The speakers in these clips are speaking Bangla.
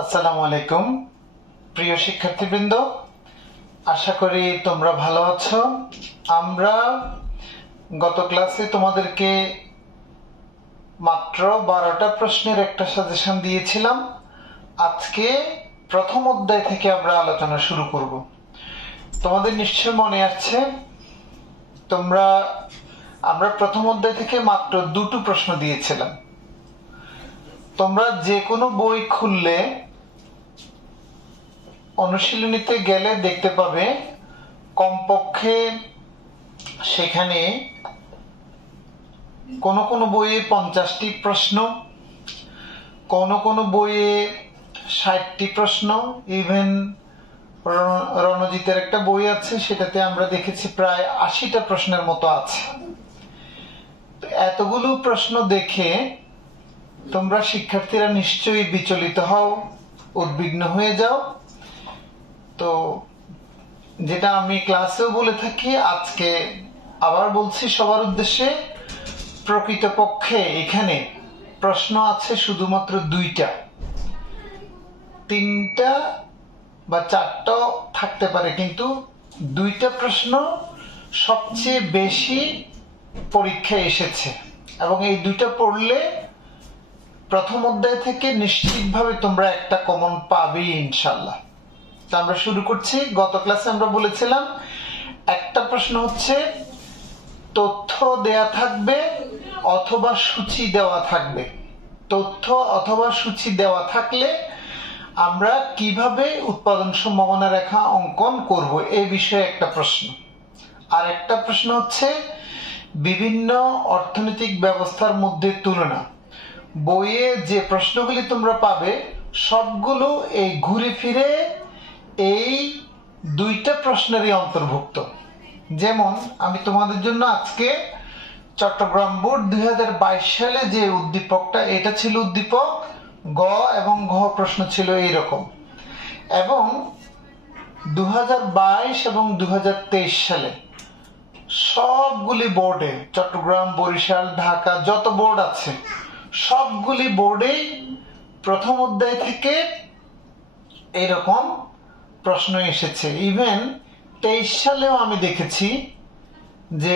আসসালামু আলাইকুম প্রিয় শিক্ষার্থীবৃন্দ, আশা করি তোমরা ভালো আছো। আমরা গত ক্লাসে তোমাদেরকে মাত্র 12টা প্রশ্নের একটা সাজেশন দিয়েছিলাম। আজকে প্রথম অধ্যায় থেকে আমরা আলোচনা শুরু করব। তোমাদের নিশ্চয় মনে আছে আমরা প্রথম অধ্যায় থেকে মাত্র 2টো প্রশ্ন দিয়েছিলাম। তোমরা যে কোনো বই খুললে অনুশীলনীতে গেলে দেখতে পাবে কমপক্ষে সেখানে কোন কোন বইয়ে 50টি প্রশ্ন, কোন বইয়ে 60টি প্রশ্ন, ইভেন রণজিতের একটা বই আছে সেটাতে আমরা দেখেছি প্রায় 80টা প্রশ্নের মতো আছে। এতগুলো প্রশ্ন দেখে তোমরা শিক্ষার্থীরা নিশ্চয়ই বিচলিত হও, উদ্বিগ্ন হয়ে যাও। তো যেটা আমি ক্লাসেও বলে থাকি, আজকে আবার বলছি সবার উদ্দেশ্যে, প্রকৃতপক্ষে এখানে প্রশ্ন আছে শুধুমাত্র 2টা, 3টা বা 4টাও থাকতে পারে, কিন্তু 2টা প্রশ্ন সবচেয়ে বেশি পরীক্ষায় এসেছে এবং এই 2টা পড়লে প্রথম অধ্যায় থেকে নিশ্চিতভাবে তোমরা একটা কমন পাবেই ইনশাআল্লাহ। তো আমরা শুরু করছি। গত ক্লাসে আমরা বলেছিলাম একটা প্রশ্ন হচ্ছে তথ্য দেয়া থাকবে অথবা সূচি দেওয়া থাকবে। তথ্য অথবা সূচি দেওয়া থাকলে আমরা কিভাবে উৎপাদন সম্ভাবনা রেখা অঙ্কন করব এই বিষয়ে একটা প্রশ্ন। আর একটা প্রশ্ন হচ্ছে বিভিন্ন অর্থনৈতিক ব্যবস্থার মধ্যে তুলনা। বইয়ে যে প্রশ্নগুলি তোমরা পাবে সবগুলো এই ঘুরে ফিরে এই 2টা প্রশ্নেরই অন্তর্ভুক্ত। যেমন আমি তোমাদের জন্য আজকে চট্টগ্রাম বোর্ড 2022 সালে যে উদ্দীপকটা, এটা ছিল উদ্দীপক গ এবং ঘ প্রশ্ন ছিল এইরকম, এবং 2022 এবং 2023 সালে সবগুলি বোর্ডে, চট্টগ্রাম, বরিশাল, ঢাকা যত বোর্ড আছে সবগুলি বোর্ডেই প্রথম অধ্যায় থেকে এরকম প্রশ্ন এসেছে। ইভেন 23 সালেও আমি দেখেছি যে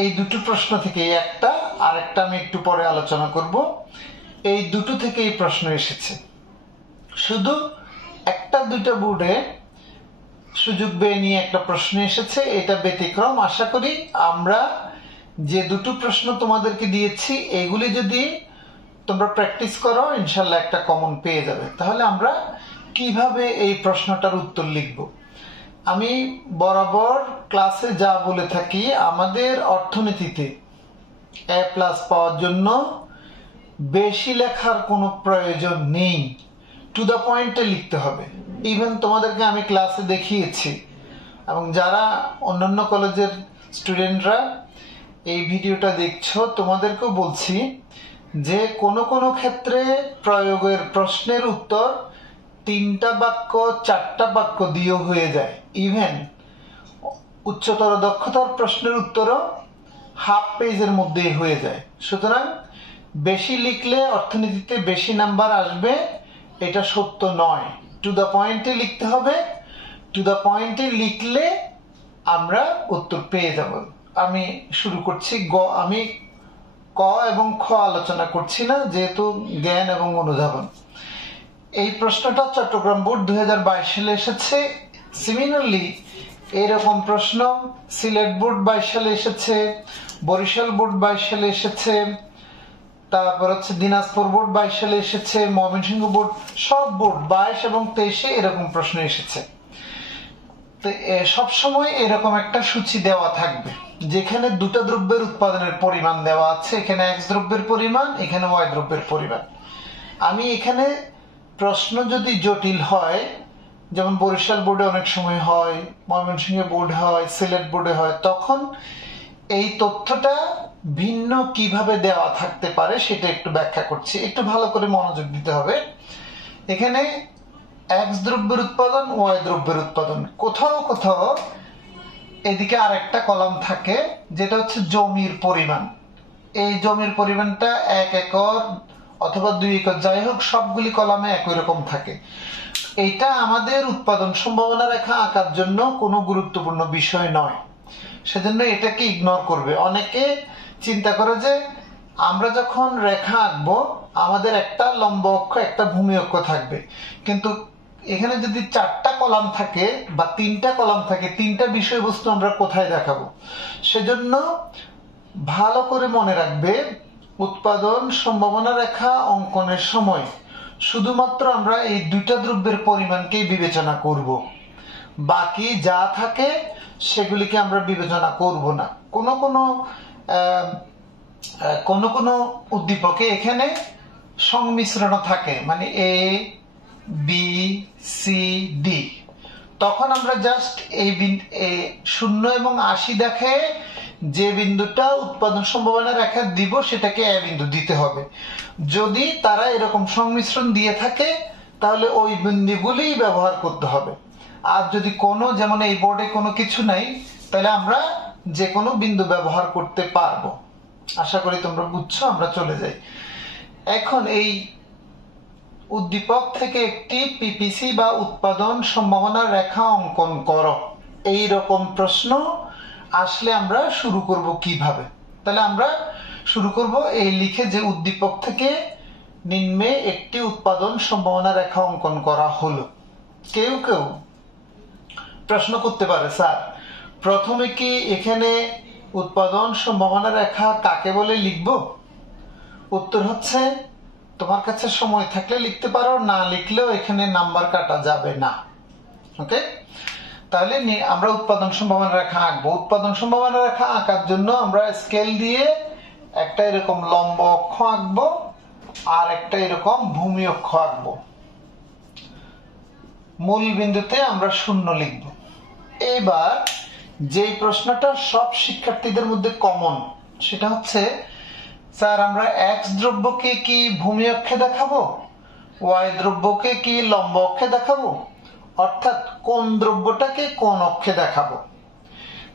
এই 2টো প্রশ্ন থেকে, একটা আরেকটা আমি একটু পরে আলোচনা করব, এই 2টো থেকে এই প্রশ্ন এসেছে। শুধু 1-2টা বোর্ডে সুযোগ বেয়ে নিয়ে একটা প্রশ্ন এসেছে, এটা ব্যতিক্রম। আশা করি আমরা যে 2টো প্রশ্ন তোমাদেরকে দিয়েছি এগুলি যদি তোমরা প্র্যাকটিস করো ইনশাল্লাহ একটা কমন পেয়ে যাবে। তাহলে আমরা কিভাবে এই প্রশ্নটার উত্তর লিখব? আমি বরাবর ক্লাসে যা বলে থাকি, আমাদের অর্থনীতিতে A+ পাওয়ার জন্য বেশি লেখার কোনো প্রয়োজন নেই, টু দ্য পয়েন্টে লিখতে হবে। ইভেন তোমাদেরকে আমি ক্লাসে দেখিয়েছি, এবং যারা অন্যান্য কলেজের স্টুডেন্টরা এই ভিডিওটা দেখছো তোমাদেরকেও বলছি যে কোনো কোনো ক্ষেত্রে প্রয়োগের প্রশ্নের উত্তর 3টা বাক্য 4টা বাক্য দিয়েও হয়ে যায়। ইভেন উচ্চতর দক্ষতার প্রশ্নের উত্তরও হাফ পেজের মধ্যেই হয়ে যায়। সুতরাং বেশি লিখলে অর্থনীতিতে বেশি নাম্বার আসবে এটা সত্য নয়, টু দ্য পয়েন্টে লিখতে হবে। টু দ্য পয়েন্টে লিখলে আমরা উত্তর পেয়ে যাব। আমি শুরু করছি। আমি ক এবং খ আলোচনা করছি না, যেহেতু জ্ঞান এবং অনুধাবন। এই প্রশ্নটা চট্টগ্রাম বোর্ড 2022 সালে এসেছে। সিমিলারলি এরকম প্রশ্ন সিলেট বোর্ড 22 সালে এসেছে, বরিশাল বোর্ড 22 সালে এসেছে, তারপর হচ্ছে দিনাজপুর বোর্ড 22 সালে এসেছে, ময়মনসিংহ বোর্ড, সব বোর্ড 22 এবং 23-এ এরকম প্রশ্ন এসেছে। তো সবসময় এরকম একটা সূচি দেওয়া থাকবে যেখানে 2টা দ্রব্যের উৎপাদনের পরিমাণ দেওয়া আছে। এখানে X দ্রব্যের পরিমাণ, এখানে Y দ্রব্যের পরিমাণ। আমি এখানে প্রশ্ন যদি জটিল হয়, যেমন বরিশাল বোর্ডে অনেক সময় হয়, ময়মনসিংহ বোর্ড হয়, সিলেট বোর্ডে হয়, তখন এই তথ্যটা ভিন্ন কিভাবে দেওয়া থাকতে পারে সেটা একটু ব্যাখ্যা করছি। একটু ভালো করে মনোযোগ দিতে হবে। এখানে X দ্রব্যের উৎপাদন, Y দ্রব্যের উৎপাদন, কোথাও কোথাও এদিকে আরেকটা কলাম থাকে যেটা হচ্ছে জমির পরিমাণ। এই জমির পরিমাণটা 1 একর অথবা 2 একক, যাই হোক সবগুলি কলামে একই রকম থাকে। এটা আমাদের উৎপাদন সম্ভাবনা রেখা আঁকার জন্য কোনো গুরুত্বপূর্ণ বিষয় নয়, সেজন্য এটাকে ইগনোর করবে। অনেকে চিন্তা করে যে আমরা যখন রেখা আঁকবো আমাদের একটা লম্ব অক্ষ একটা ভূমি অক্ষ থাকবে, কিন্তু এখানে যদি 4টা কলাম থাকে বা 3টা কলাম থাকে, 3টা বিষয়বস্তু আমরা কোথায় দেখাবো? সেজন্য ভালো করে মনে রাখবে, উৎপাদন সম্ভাবনা রেখা অঙ্কনের সময় শুধুমাত্র আমরা এই 2টা দ্রব্যের পরিমাণকেই বিবেচনা করব, বাকি যা থাকে সেগুলিকে আমরা বিবেচনা করব না। কোন কোন উদ্দীপকে এখানে সংমিশ্রণ থাকে, মানে এ বি সি ডি, তখন আমরা জাস্ট এই 0 এবং 80 দেখে যে বিন্দুটা উৎপাদন সম্ভাবনা রেখা দিব সেটাকে এ বিন্দু দিতে হবে। যদি তারা এরকম সংমিশ্রণ দিয়ে থাকে তাহলে ওই বিন্দুগুলি ব্যবহার করতে হবে। আর যদি কোনো, যেমন এই বোর্ডে কোনো কিছু নাই, তাহলে আমরা যে কোনো বিন্দু ব্যবহার করতে পারবো। আশা করি তোমরা বুঝছো। আমরা চলে যাই এখন এই উদ্দীপক থেকে একটি পিপিসি বা উৎপাদন সম্ভাবনা রেখা অঙ্কন করো। এই রকম প্রশ্ন আসলে আমরা শুরু করব কিভাবে? তাহলে আমরা শুরু করব এই লিখে যে উদ্দীপক থেকে নিম্নে একটি উৎপাদন সম্ভাবনা রেখা অঙ্কন করা হলো। কেউ কেউ প্রশ্ন করতে পারে, স্যার প্রথমে কি এখানে উৎপাদন সম্ভাবনা রেখা কাকে বলে লিখব? উত্তর হচ্ছে, তোমার কাছে সময় থাকলে লিখতে পারো, না লিখলেও এখানে নাম্বার কাটা যাবে না। ওকে, তাহলে আমরা উৎপাদন সম্ভাবনা রেখা আঁকবো। উৎপাদন সম্ভাবনা রেখা আঁকার জন্য আমরা স্কেল দিয়ে একটা এরকম লম্ব অক্ষ আঁকবো আর একটা এরকম ভূমি অক্ষ আঁকবো। মূল বিন্দুতে আমরা 0 লিখব। এবার যে প্রশ্নটা সব শিক্ষার্থীদের মধ্যে কমন, সেটা হচ্ছে, স্যার আমরা এক্স দ্রব্যকে কি ভূমি অক্ষে দেখাবো, ওয়াই দ্রব্যকে কি লম্ব অক্ষে দেখাবো, অর্থাৎ কোন দ্রব্যটাকে কোন অক্ষে দেখাবো?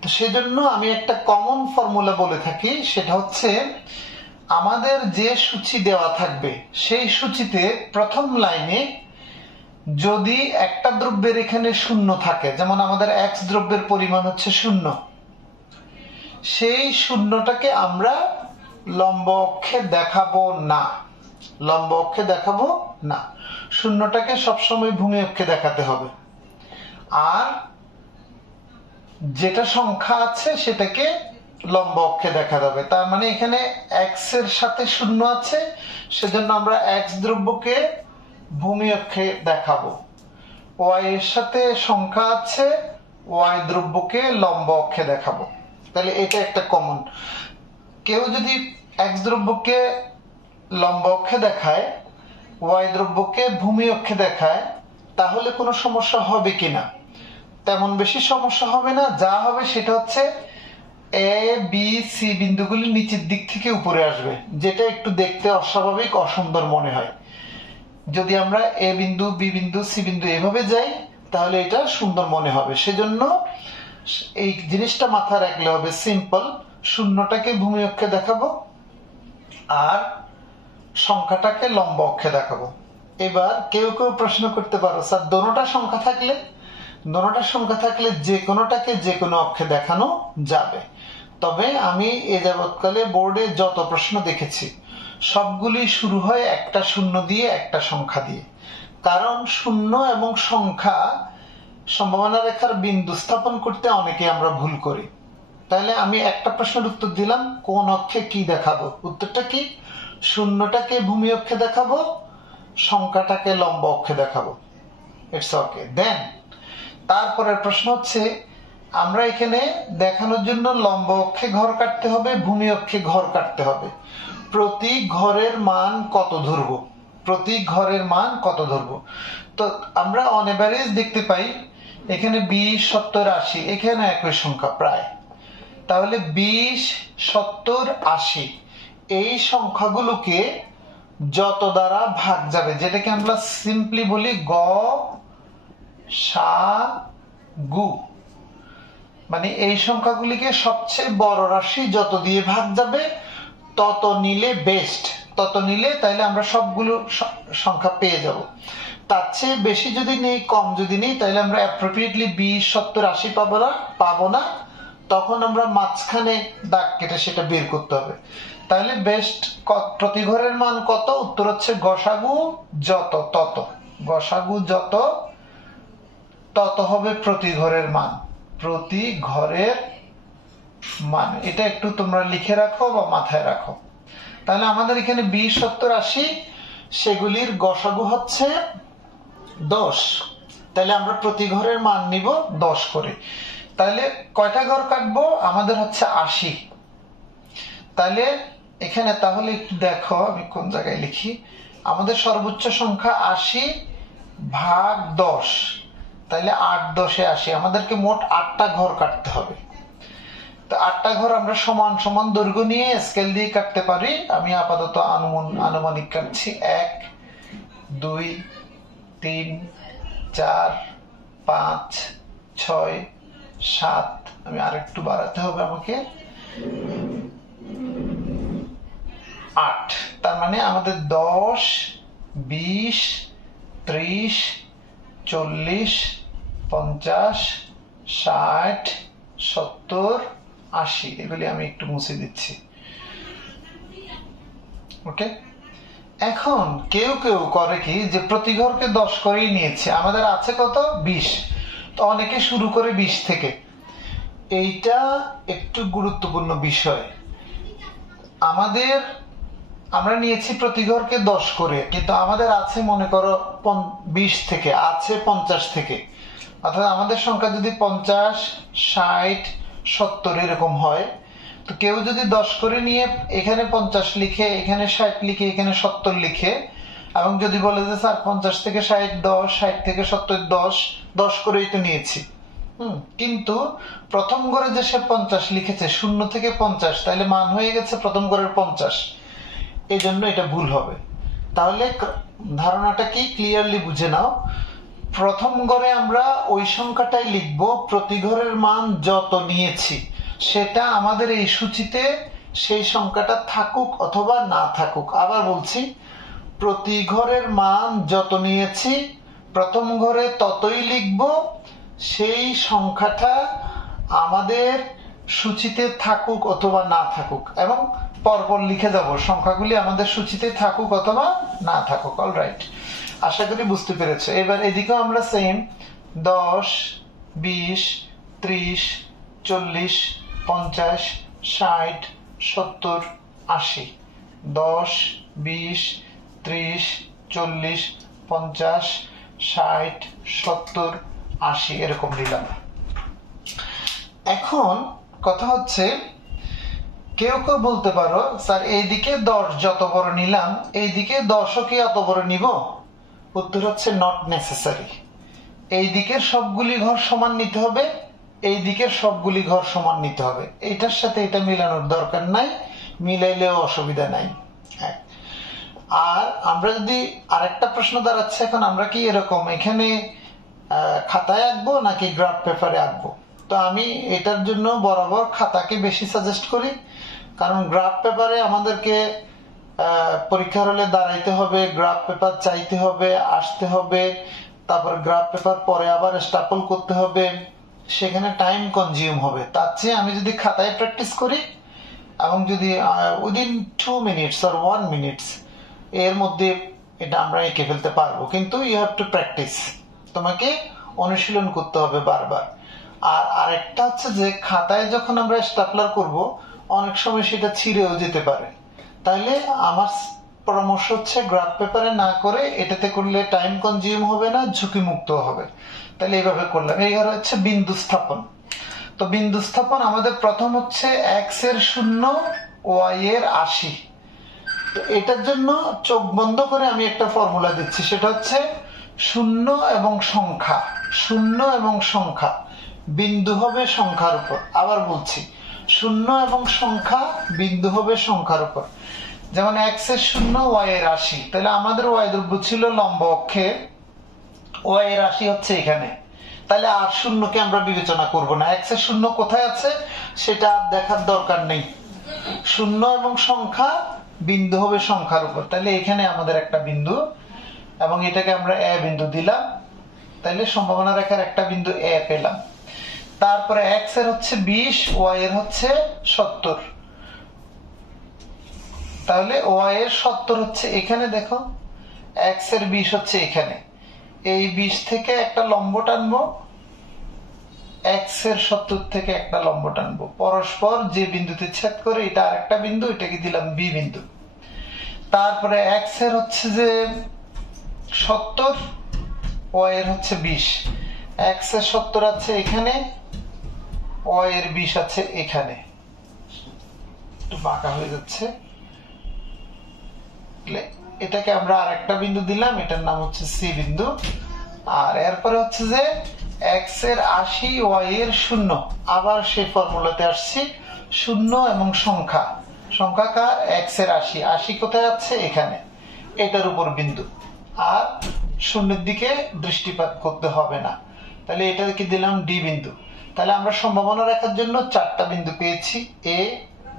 তো সেজন্য আমি একটা কমন ফর্মুলা বলে থাকি, সেটা হচ্ছে আমাদের যে সূচি দেওয়া থাকবে সেই সূচিতে প্রথম লাইনে যদি একটা দ্রব্যের এখানে 0 থাকে, যেমন আমাদের এক্স দ্রব্যের পরিমাণ হচ্ছে 0, সেই 0টাকে আমরা লম্ব অক্ষে দেখাবো না। লম্ব অক্ষে দেখাবো না, 0টাকে সবসময় ভূমি অক্ষে দেখাতে হবে। আর যেটা সংখ্যা আছে সেটাকে লম্ব অক্ষে দেখা যাবে। তার মানে এখানে এক্স এর সাথে 0 আছে, সেজন্য আমরা এক্স দ্রব্যকে ভূমি অক্ষে দেখাবো। ওয়াই এর সাথে সংখ্যা আছে, ওয়াই দ্রব্যকে লম্ব অক্ষে দেখাবো। তাহলে এটা একটা কমন। কেউ যদি এক্স দ্রব্যকে লম্ব অক্ষে দেখায়, ওয়াই দ্রব্যকে ভূমি অক্ষে দেখায়, তাহলে কোনো সমস্যা হবে কিনা? তেমন বেশি সমস্যা হবে না। যা হবে সেটা হচ্ছে এ বি সি বিন্দুগুলি নিচের দিক থেকে উপরে আসবে, যেটা একটু দেখতে অস্বাভাবিক, অসুন্দর মনে হয়। যদি আমরা এ বিন্দু, বি বিন্দু, সি বিন্দু এভাবে যাই তাহলে এটা সুন্দর মনে হবে। সেজন্য এই জিনিসটা মাথায় রাখলে হবে, সিম্পল, 0টাকে ভূমি অক্ষে দেখাবো আর সংখ্যাটাকে লম্ব অক্ষে দেখাবো। এবার কেউ কেউ প্রশ্ন করতে পারো, স্যার দোনোটা সংখ্যা থাকলে যে কোনোটাকে যে কোনো অক্ষে দেখানো যাবে। তবে আমি এ যাবৎকালে বোর্ডে যত প্রশ্ন দেখেছি সবগুলি শুরু হয় একটা 0 দিয়ে, একটা সংখ্যা দিয়ে। কারণ 0 এবং সংখ্যা সম্ভাবনা রেখার বিন্দু স্থাপন করতে অনেকে আমরা ভুল করি। তাহলে আমি একটা প্রশ্নের উত্তর দিলাম, কোন অক্ষে কি দেখাবো? উত্তরটা কি? 0টাকে ভূমি অক্ষে দেখাবো, সংখ্যাটাকে লম্ব অক্ষে দেখাবো। It's okay. দেন তারপরের প্রশ্ন হচ্ছে, আমরা এখানে দেখানোর জন্য লম্ব অক্ষে ঘর কাটতে হবে, ভূমি অক্ষে ঘর কাটতে হবে। প্রতি ঘরের মান কত ধরবো? তো আমরা অন এভারেজ দেখতে পাই এখানে 20, 70, 80, এখানে একই সংখ্যা প্রায়। তাহলে 20, 70, 80 এই সংখ্যাগুলোকে যত দ্বারা ভাগ যাবে, যেটাকে আমরা সিম্পলি বলি গ সা গু, মানে এই সংখ্যাগুলিকে সবচেয়ে বড় রাশি যত দিয়ে ভাগ যাবে তত নিলে বেস্ট, তত নিলে তাহলে আমরা সবগুলো সংখ্যা পেয়ে যাব। তার চেয়ে বেশি যদি নেই, কম যদি নেই, তাহলে আমরা অ্যাপ্রোপ্রিয়েটলি 20, 70, 80 পাবো না। তখন আমরা মাঝখানে দাগ কেটে সেটা বের করতে হবে। তাহলে বেস্ট প্রতি ঘরের মান কত? উত্তর হচ্ছে গসাগু যত তত, গসাগু যত তত হবে প্রতি ঘরের মান, প্রতি ঘরের মান। এটা একটু তোমরা লিখে রাখো বা মাথায় রাখো। তাহলে আমাদের এখানে 20, 70, 80 সেগুলির গসাগু হচ্ছে 10। তাহলে আমরা প্রতি ঘরের মান নিব 10 করে। তাহলে কয়টা ঘর কাটবো? আমাদের হচ্ছে 80। তাহলে এখানে তাহলে একটু দেখো আমি কোন জায়গায় লিখি। আমাদের সর্বোচ্চ সংখ্যা 80 ভাগ 10, তাহলে 8 10 80। আমাদেরকে মোট 8টা ঘর কাটতে হবে। তো 8টা ঘর আমরা সমান সমান দৈর্ঘ্য নিয়ে স্কেল দিয়ে কাটতে পারি। আমি আপাতত আনুমানিক কাটছি। 1 2 3 4 5 6 7, আমি আরেকটু বাড়াতে হবে আমাকে, 8। তার মানে আমাদের 10 20 30 40 50 60 70 80 এগুলি আমি একটু মুছে দিচ্ছি। ওকে, এখন কেউ কেউ করে কি যে প্রতি ঘরকে 10 করেই নিয়েছে, আমাদের আছে কত? 20। তো অনেকে শুরু করে 20 থেকে। এইটা একটু গুরুত্বপূর্ণ বিষয়। আমরা নিয়েছি প্রতি ঘরকে 10 করে, কিন্তু আমাদের আছে মনে করো 20 থেকে, আছে 50 থেকে। অর্থাৎ আমাদের সংখ্যা যদি 50 60 70 এরকম হয়, তো কেউ যদি 10 করে নিয়ে এখানে 50 লিখে, এখানে 60 লিখে, এখানে 70 লিখে, এবং যদি বলে যে স্যার 50 থেকে 60 10, 60 থেকে 70 10 করেই তো নিয়েছি, কিন্তু প্রথম ঘরে যে সে 50 লিখেছে, 0 থেকে 50, তাহলে মান হয়ে গেছে প্রথম ঘরের 50। এই জন্য এটা ভুল হবে। তাহলে ধারণাটা কি ক্লিয়ারলি বুঝে নাও। প্রথম ঘরে আমরা ওই সংখ্যাটাই লিখবো, প্রতি ঘরের মান যত নিয়েছি সেটা আমাদের এই সূচিতে সেই সংখ্যাটা থাকুক অথবা না থাকুক। আবার বলছি, প্রতি ঘরের মান যত নিয়েছি প্রথম ঘরে ততই লিখবো, সেই সংখ্যাটা আমাদের সূচিতে থাকুক অথবা না থাকুক, এবং পরপর লিখে যাব সংখ্যাগুলি আমাদের সূচিতে থাকুক অথবা না থাকুক। অলরাইট, আশা করি বুঝতে পেরেছো। এবার এদিকেও আমরা সেম 10 20 30 40 50 60 70 80, 10 20 30 40 50 60 70 80 এরকম নিলাম। এখন কথা হচ্ছে, কেউ কেউ বলতে পারো স্যার এইদিকে 10 যত বড় নিলাম, এইদিকে 10ও কি অত বড় নিব? উত্তর হচ্ছে নট নেসেসারি। এই দিকের সবগুলি ঘর সমান নিতে হবে, এই দিকের সবগুলি ঘর সমান নিতে হবে। এইটার সাথে এটা মিলানোর দরকার নাই, মিলাইলেও অসুবিধা নাই। আর আমরা যদি আরেকটা প্রশ্ন দাঁড়াচ্ছে, এখন আমরা কি এরকম এখানে খাতায় আঁকবো নাকি গ্রাফ পেপারে আঁকবো? তো আমি এটার জন্য বরাবর খাতাকে বেশি সাজেস্ট করি, কারণ গ্রাফ পেপারে আমাদেরকে পরীক্ষার হলে দাঁড়াইতে হবে, গ্রাফ পেপার চাইতে হবে, আসতে হবে, তারপর গ্রাফ পেপার পরে আবার স্টাপল করতে হবে, সেখানে টাইম কনজিউম হবে। তার চেয়ে আমি যদি খাতায় প্র্যাকটিস করি এবং যদি উইদিন 2 minutes or 1 minute এর মধ্যে এটা আমরা এঁকে ফেলতে পারবো, কিন্তু ইউ হ্যাভ টু প্র্যাকটিস, তোমাকে অনুশীলন করতে হবে বারবার। আর আরেকটা হচ্ছে যে খাতায় যখন আমরা স্টাপলার করব অনেক সময় সেটা ছিঁড়েও যেতে পারে। তাহলে আমার পরামর্শ হচ্ছে গ্রাফ পেপারে না করে এটাতে করলে টাইম কনজিউম হবে না, ঝুঁকি মুক্ত হবে। তাহলে এইভাবে করলাম। এইবার হচ্ছে বিন্দু স্থাপন। তো বিন্দু স্থাপন আমাদের প্রথম হচ্ছে x এর 0 y এর 80। তো এটার জন্য চোখ বন্ধ করে আমি একটা ফর্মুলা দিচ্ছি, সেটা হচ্ছে 0 এবং সংখ্যা, 0 এবং সংখ্যা, বিন্দু হবে সংখ্যার উপর। আবার বলছি, 0 এবং সংখ্যা, বিন্দু হবে সংখ্যার উপর। যেমন x এর 0 y এর 80, তাহলে আমাদের y দৈর্ঘ্য ছিল লম্ব অক্ষে, y এর 80 হচ্ছে এখানে। তাহলে আর 0কে আমরা বিবেচনা করব না, x এর 0 কোথায় আছে সেটা দেখার দরকার নেই। 0 এবং সংখ্যা বিন্দু হবে সংখ্যার উপর, তাহলে এখানে আমাদের একটা বিন্দু এবং এটাকে আমরা এ বিন্দু দিলাম, তাহলে সম্ভাবনা রেখার একটা বিন্দু এ পেলাম। তারপরে এক্স এর হচ্ছে 20, ওয়াই এর হচ্ছে 70, তাহলে ওয়াই এর 70 হচ্ছে এখানে, দেখো এক্স এর 20 হচ্ছে এখানে, এই 20 থেকে একটা লম্ব টানবো, এক্স এর 70 থেকে একটা লম্ব টানবো, পরস্পর যে বিন্দুতে ছেদ করে এটা আরেকটা বিন্দু, এটাকে দিলাম বি বিন্দু। তারপরে এক্স এর হচ্ছে যে 70, ওয়াই এর হচ্ছে 20, এক্স এর 70 আছে এখানে, ওয়াই এর 20 আছে এখানে, একটু বাঁকা হয়ে যাচ্ছে, এটাকে আমরা আরেকটা বিন্দু দিলাম, এটার নাম হচ্ছে সি বিন্দু। আর এরপরে হচ্ছে যে এক্স এর 80, ওয়াই এর 0, আবার সেই ফর্মুলাতে আসছি, 0 এবং সংখ্যা, সংখ্যাকার এক্স এর 80, 80 কোথায় আছে এখানে, এটার উপর বিন্দু, আর শূন্যের দিকে দৃষ্টিপাত করতে হবে না, তাহলে এটাকে দিলাম ডি বিন্দু। তাহলে আমরা সম্ভাবনা রেখার জন্য 4টা বিন্দু পেয়েছি, এ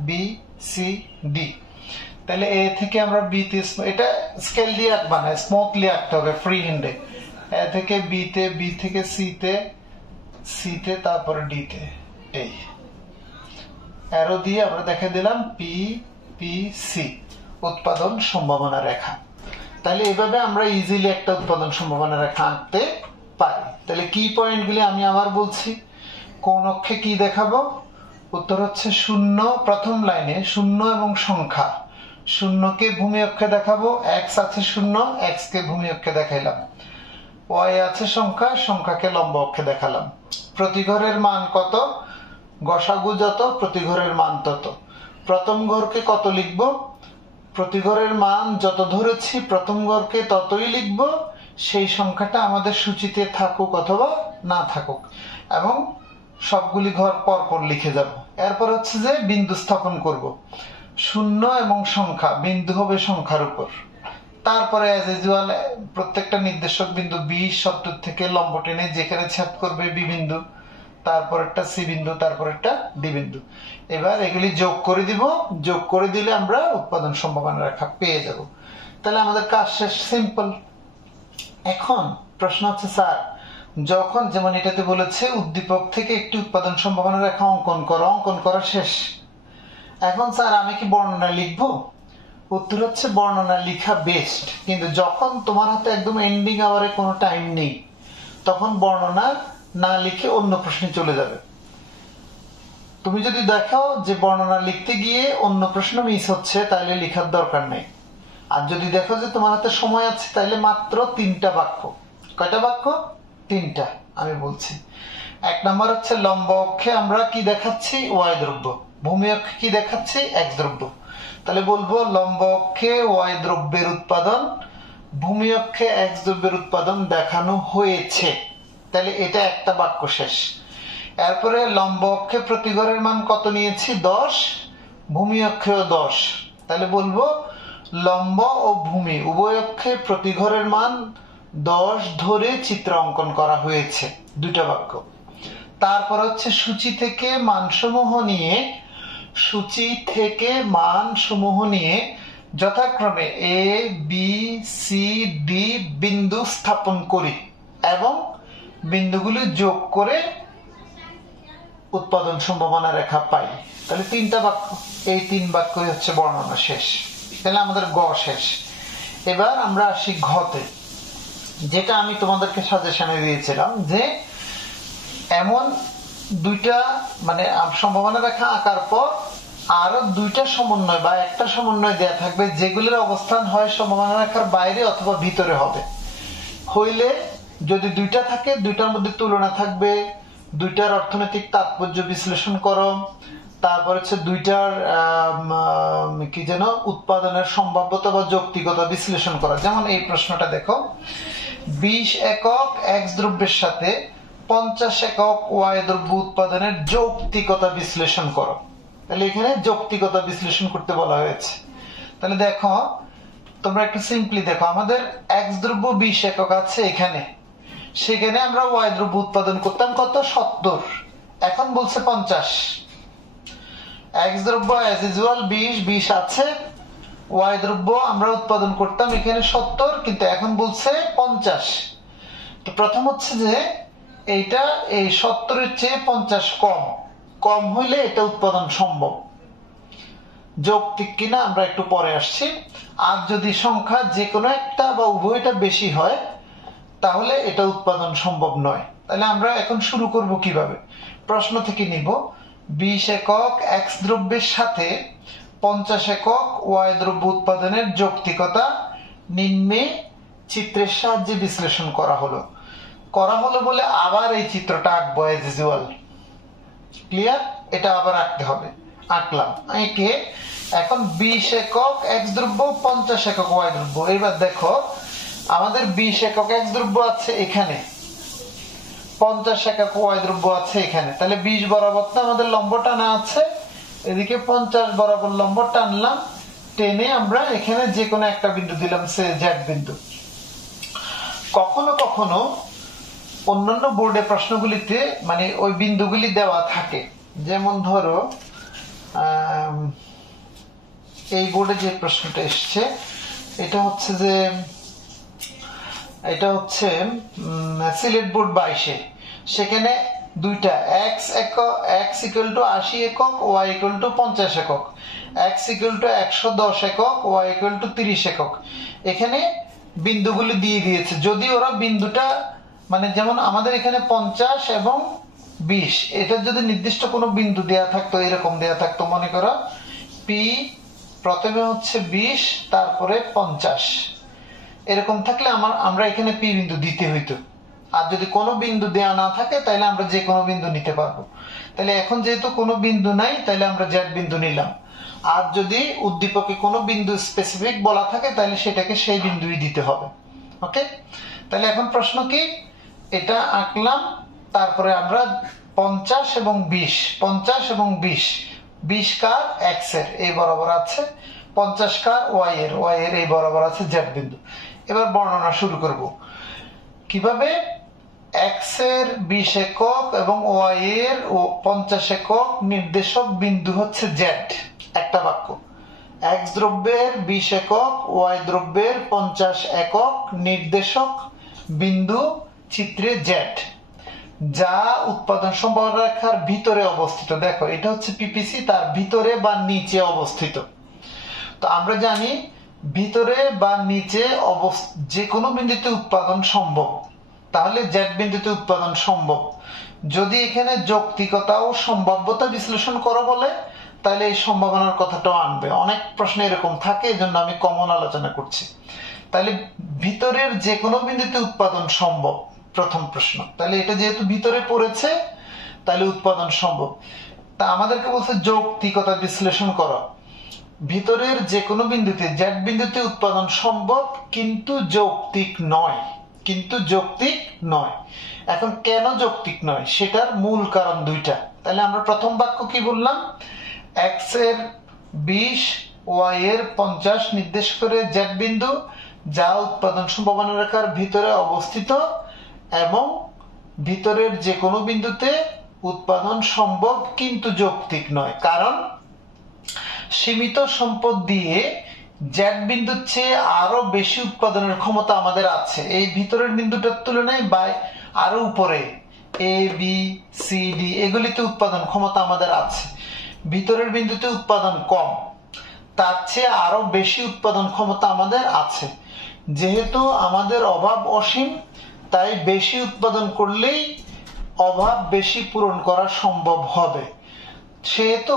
বি সি ডি। তাহলে এ থেকে আমরা বি তে, এটা স্কেল দিয়ে আঁকবা না, স্মুথলি আঁকতে হবে ফ্রি হ্যান্ডে, এ থেকে বি তে, বি থেকে সি তে, সি তে, তারপরে ডি তে, এই অ্যারো দিয়ে আমরা দেখে দিলাম পি পি সি, উৎপাদন সম্ভাবনা রেখা। তাহলে এভাবে আমরা ইজিলি একটা উৎপাদন সম্ভাবনা রেখা আঁকতে পারি। তাহলে কি পয়েন্টগুলি আমি আবার বলছি, কোন অক্ষে কি দেখাবো, উত্তর হচ্ছে 0, প্রথম লাইনে 0 এবং সংখ্যা, 0 কে ভূমি অক্ষে দেখাবো, এক্স আছে 0, এক্স কে ভূমি অক্ষে দেখাইলাম, ওয়াই আছে সংখ্যা, সংখ্যাকে লম্ব অক্ষে দেখালাম। প্রতি ঘরের মান কত, গসাগু যত প্রতি ঘরের মান তত, প্রথম ঘরকে কত লিখবো, প্রতি ঘরের মান যত ধরেছি প্রথম ঘরকে ততই লিখব, সেই সংখ্যাটা আমাদের সূচিতে থাকুক অথবা না থাকুক, এবং সবগুলি ঘর পরপর লিখে যাব। এরপর হচ্ছে যে বিন্দু স্থাপন করব, 0 এবং সংখ্যা, বিন্দু হবে সংখ্যার উপর। তারপরে অ্যাজ ইউজুয়াল প্রত্যেকটা নির্দেশক বিন্দু 20, 70 থেকে লম্ব টেনে যেখানে ছেদ করবে বি বিন্দু, তারপর একটা সি বিন্দু, তারপর একটা ডি বিন্দু। এবার এগুলি যোগ করে দিব, যোগ করে দিলে আমরা উৎপাদন সম্ভাবনা রেখা পেয়ে যাব। তাহলে আমাদের কাজ শেষ, সিম্পল। এখন প্রশ্ন হচ্ছে স্যার, যখন যেমন এটাতে বলেছে উদ্দীপক থেকে একটি উৎপাদন সম্ভাবনা রেখা অঙ্কন করো, অঙ্কন করা শেষ, এখন স্যার আমি কি বর্ণনা লিখবো? উত্তর হচ্ছে বর্ণনা লিখা বেস্ট, কিন্তু যখন তোমার হাতে একদম এন্ডিং আওয়ারে কোনো টাইম নেই, তখন বর্ণনা না লিখে অন্য প্রশ্নে চলে যাবে। তুমি যদি দেখো যে বর্ণনা লিখতে গিয়ে অন্য প্রশ্ন মিস হচ্ছে, তাহলে লিখার দরকার নেই। আর যদি দেখো যে তোমার হাতে সময় আছে, তাহলে মাত্র 3টা বাক্য। কয়টা বাক্য? 3টা। আমি বলছি, 1 নম্বর হচ্ছে লম্ব অক্ষে আমরা কি দেখাচ্ছি, ওয়াই দ্রব্য, ভূমি অক্ষে কি দেখাচ্ছি, এক্স দ্রব্য। তাহলে বলবো লম্ব অক্ষে ওয়াই দ্রব্যের উৎপাদন, ভূমি অক্ষে এক্স দ্রব্যের উৎপাদন দেখানো হয়েছে। তাহলে এটা একটা বাক্য শেষ। এরপরে লম্ব অক্ষে প্রতি ঘরের মান কত নিয়েছি, 10, ভূমি অক্ষেও 10, তাহলে বলবো লম্ব ও ভূমি উভয় অক্ষে প্রতি ঘরের মান 10 ধরে চিত্র অঙ্কন করা হয়েছে, 2টা বাক্য। তারপর হচ্ছে সূচি থেকে মানসমূহ নিয়ে যথাক্রমে এ বি সি ডি বিন্দু স্থাপন করি এবং বিন্দুগুলি যোগ করে উৎপাদন সম্ভাবনা রেখা পাই। তাহলে 3টা বাক্য, এই 3 বাক্যই হচ্ছে বর্ণনা শেষ। তাহলে আমাদের গ শেষ। এবার আমরা আসি ঘতে, যেটা আমি তোমাদেরকে সাজেশনে দিয়েছিলাম যে এমন 2টা মানে সম্ভাবনা রেখা আঁকার পর আরো 2টা সমন্বয় বা একটা সমন্বয় দেয়া থাকবে, যেগুলোর অবস্থান হয় সম্ভাবনা রেখার বাইরে অথবা ভিতরে হবে। হইলে যদি 2টা থাকে, 2টার মধ্যে তুলনা থাকবে, 2টার অর্থনৈতিক তাৎপর্য বিশ্লেষণ করো, তারপর হচ্ছে 2টার কি যেন উৎপাদনের সম্ভাব্যতা বা যৌক্তিকতা বিশ্লেষণ করা। যেমন এই প্রশ্নটা দেখো, 20 একক এক্স দ্রব্যের সাথে 50 একক ওয়াই দ্রব্য উৎপাদনের যৌক্তিকতা বিশ্লেষণ করো। তাহলে এখানে যৌক্তিকতা বিশ্লেষণ করতে বলা হয়েছে। তাহলে দেখো, তোমরা একটু সিম্পলি দেখো, আমাদের এক্স দ্রব্য 20 একক আছে এখানে, সেখানে আমরা ওয়াই দ্রব্য উৎপাদন করতাম কত, 70, এখন বলছে 50। এক্স দ্রব্য অ্যাজ ইউজুয়াল 20 আছে, ওয়াই দ্রব্য আমরা উৎপাদন করতাম এখানে 70, কিন্তু এখন বলছে 50। তো প্রথম হচ্ছে যে এইটা এই 70-এর চেয়ে 50 কম, কম হইলে এটা উৎপাদন সম্ভব। যৌক্তিক কিনা আমরা একটু পরে আসছি। আর যদি সংখ্যা যে কোনো একটা বা উভয়টা বেশি হয় তাহলে এটা উৎপাদন সম্ভব নয়। তাহলে আমরা এখন শুরু করব কিভাবে, প্রশ্ন থেকে নিব। 20 একক এক্স দ্রব্যের সাথে 50 একক ওয়াই দ্রব্য উৎপাদনের যৌক্তিকতা নিম্নে চিত্রের সাহায্যে বিশ্লেষণ করা হলো বলে আবার এই চিত্রটা আঁকবো এজ ইউজুয়াল। ক্লিয়ার? এটা আবার আঁকতে হবে। আঁকলাম, এঁকে এখন 20 একক এক্স দ্রব্য 50 একক ওয়াই দ্রব্য। এবার দেখো আমাদের 20 একক এক্স দ্রব্য আছে এখানে, 50 একক ওয়াই দ্রব্য আছে এখানে। তাহলে 20 বরাবর তো আমাদের লম্ব টানা আছে, এদিকে 50 বরাবর লম্ব টানলাম, টেনে আমরা এখানে যে কোনো একটা বিন্দু দিলাম, সে জেড বিন্দু। কখনো কখনো অন্যান্য বোর্ডে প্রশ্নগুলিতে মানে ওই বিন্দুগুলি দেওয়া থাকে, যেমন ধরো এই বোর্ডে যে প্রশ্নটা এসছে এটা হচ্ছে সিলেট বোর্ড 22-এ, সেখানে দুইটা এক্স ইকুয়াল টু 80 একক ওয়াই ইকুয়াল টু 50 একক, এক্স ইকুয়াল টু 110 একক ওয়াই ইকুয়াল টু 30 একক। এখানে বিন্দুগুলি দিয়ে দিয়েছে, যদি ওরা বিন্দুটা মানে যেমন আমাদের এখানে 50 এবং 20, এটা যদি নির্দিষ্ট কোনো বিন্দু দেয়া থাকতো, এরকম দেয়া থাকতো, মনে করো পি প্রথমে হচ্ছে 20 তারপরে 50, এরকম থাকলে আমরা এখানে পি বিন্দু দিতে হইতো। আর যদি কোনো বিন্দু দেয়া না থাকে তাহলে আমরা যে কোনো বিন্দু নিতে পারবো। তাহলে এখন যেহেতু কোনো বিন্দু নাই তাহলে আমরা জেড বিন্দু নিলাম। আর যদি উদ্দীপকে কোনো বিন্দু স্পেসিফিক বলা থাকে তাহলে সেটাকে সেই বিন্দুই দিতে হবে। ওকে, তাহলে এখন প্রশ্ন কি, এটা আঁকলাম, তারপরে আমরা 50 এবং 20 কার এক্স এর এই বরাবর আছে, 50 কার ওয়াই এর এই বরাবর আছে জেড বিন্দু। এবার বর্ণনা শুরু করব কিভাবে। এক্স এর 20 একক এবং ওয়াই এর 50 একক নির্দেশক বিন্দু হচ্ছে জেড। একটা বাক্য, এক্স দ্রব্যের 20 একক ওয়াই দ্রব্যের 50 একক নির্দেশক বিন্দু চিত্রে জেড, যা উৎপাদন সম্ভাবনা রেখার ভিতরে অবস্থিত। দেখো এটা হচ্ছে পিপিসি, তার ভিতরে বা নিচে অবস্থিত। তো আমরা জানি ভিতরে বা নিচে যে কোনো বিন্দুতে উৎপাদন সম্ভব, তাহলে জেড বিন্দুতে উৎপাদন সম্ভব। যদি এখানে যৌক্তিকতা ও সম্ভাব্যতা বিশ্লেষণ করো বলে তাহলে এই সম্ভাবনার কথাটাও আনবে। অনেক প্রশ্ন এরকম থাকে, এজন্য আমি কমন আলোচনা করছি। তাহলে ভিতরের যে কোনো বিন্দুতে উৎপাদন সম্ভব, প্রথম প্রশ্ন। তাহলে এটা যেহেতু ভিতরে পড়েছে তাহলে উৎপাদন সম্ভব। তা আমাদেরকে বলছে যৌক্তিকতা বিশ্লেষণ করো। ভিতরের যে কোনো বিন্দুতে জেড বিন্দুতে উৎপাদন সম্ভব কিন্তু যৌক্তিক নয়। এখন কেন যৌক্তিক নয় সেটার মূল কারণ দুইটা। তাহলে আমরা প্রথম বাক্য কি বললাম, এক্স এর 20 ওয়াই এর 50 নির্দেশ করে জেড বিন্দু, যা উৎপাদন সম্ভাবনা রেখার ভিতরে অবস্থিত এবং ভিতরের যে কোনো বিন্দুতে উৎপাদন সম্ভব কিন্তু যৌক্তিক নয়। কারণ সীমিত সম্পদ দিয়ে জেড বিন্দুর চেয়ে আরো বেশি উৎপাদনের ক্ষমতা আমাদের আছে এই ভিতরের বিন্দুটার তুলনায়, বা আরো উপরে এ বি সি ডি এগুলিতে উৎপাদন ক্ষমতা আমাদের আছে। ভিতরের বিন্দুতে উৎপাদন কম, তার চেয়ে আরো বেশি উৎপাদন ক্ষমতা আমাদের আছে। যেহেতু আমাদের অভাব অসীম, তাই বেশি উৎপাদন করলেই অভাব বেশি পূরণ করা সম্ভব হবে। সেহেতু